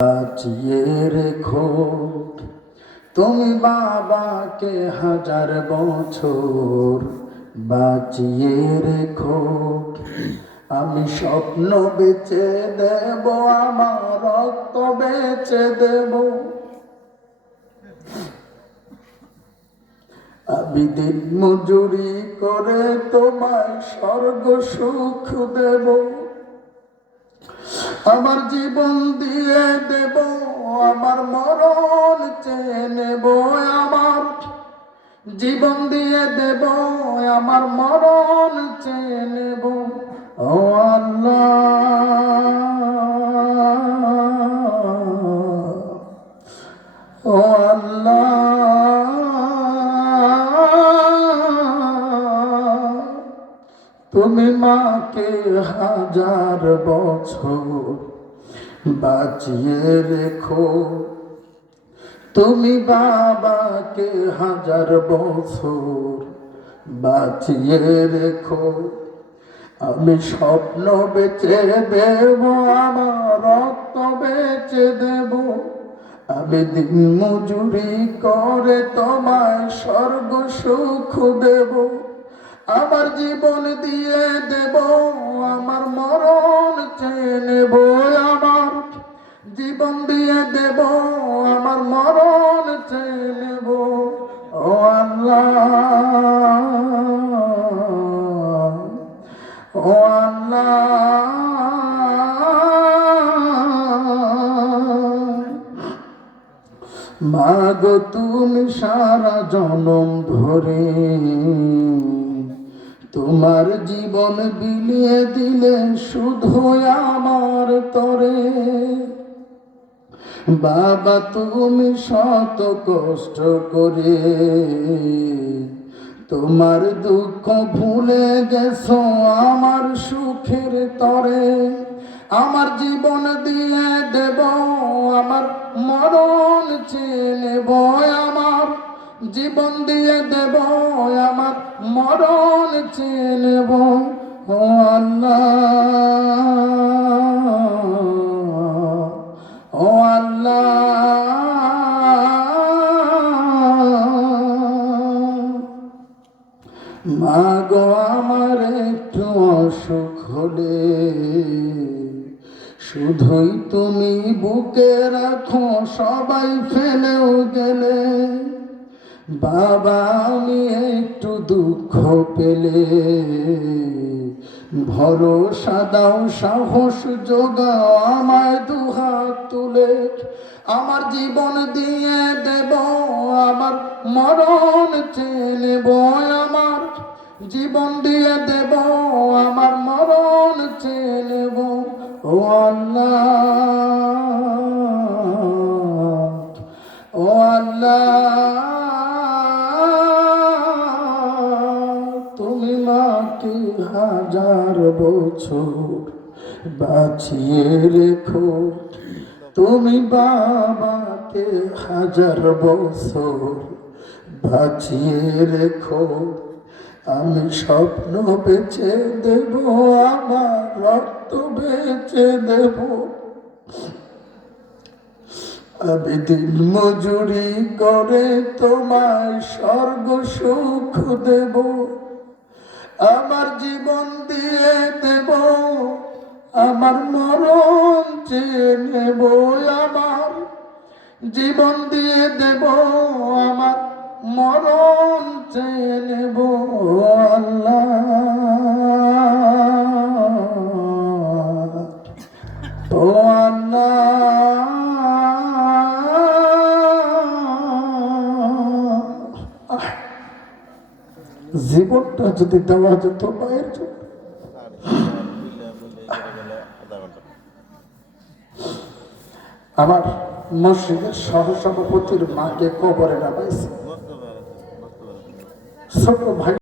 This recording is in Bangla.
বাঁচিয়ে রেখো তুমি বাবাকে 1000 বছর বাঁচিয়ে রেখো। আমি স্বপ্ন বেচে দেব, আমার রক্ত বেচে দেব, আমি দিন মজুরি করে তোমায় স্বর্গ সুখ দেব। আমার জীবন দিয়ে দেব, আমার মরণ চেয়ে নেব, আমার জীবন দিয়ে দেব, আমার মরণ চেয়ে নেব। ও আল্লাহ, ও আল্লাহ, তুমি মাকে 1000 বছর বাঁচিয়ে রেখো, তুমি বাবাকে 1000 বছর বাঁচিয়ে রেখো। আমি স্বপ্ন বেচে দেব, আমার রক্ত বেচে দেব, আমি দিন মজুরি করে তোমায় স্বর্গ সুখ দেব। আমার জীবন দিয়ে দেব, আমার মরণ চেয়ে নেব, আমার জীবন দিয়ে দেব, আমার মরণ চেয়ে নেব। ও আল্লাহ, ও আল্লাহ, মাগো তুমি সারা জনম ধরে তোমার জীবন বিলিয়ে দিলে শুধু আমার তরে। বাবা তুমি শত কষ্ট করে তোমার দুঃখ ভুলে গেছো আমার সুখের তরে। আমার জীবন দিয়ে দেব, আমার মরণ চেয়ে নেব, আমার জীবন দিয়ে দেব, আমার মরণ চেয়ে নেব। ও আল্লাহ, ও আল্লাহ, মাগো আমার একটু অসুখ হলে শুধুই তুমি বুকে রাখো, সবাই ফেলেও গেলে। বাবা আমি একটু দুঃখ পেলে ভরসা দাও, সাহস যোগাও, আমায় দুহাত তুলে। আমার জীবন দিয়ে দেব, আমার মরণ চেয়ে নেব, আমার জীবন দিয়ে দেব, আমার মরণ চেয়ে নেব। ও আল্লাহ, ও আল্লাহ, তুমি মাকে 1000 বছর বাঁচিয়ে রেখো, তুমি বাবাকে 1000 বছর বাঁচিয়ে রেখো। আমি স্বপ্ন বেচে দেব, আমার রক্ত বেচে দেব, আমি দিন মজুরি করে তোমায় স্বর্গ সুখ দেব। আমার জীবন দিয়ে দেব, আমার মরণ চেয়ে নেব, আমার জীবন দিয়ে দেব, আমার মরণ চেয়ে নেব। আল্লাহ, ও আল্লাহ, জীবনটা যদি দেওয়া যেত মায়ের জন্য। আমার মসজিদের সহসভাপতির মাকে কবরে নামাইছে, ছোট ভাই।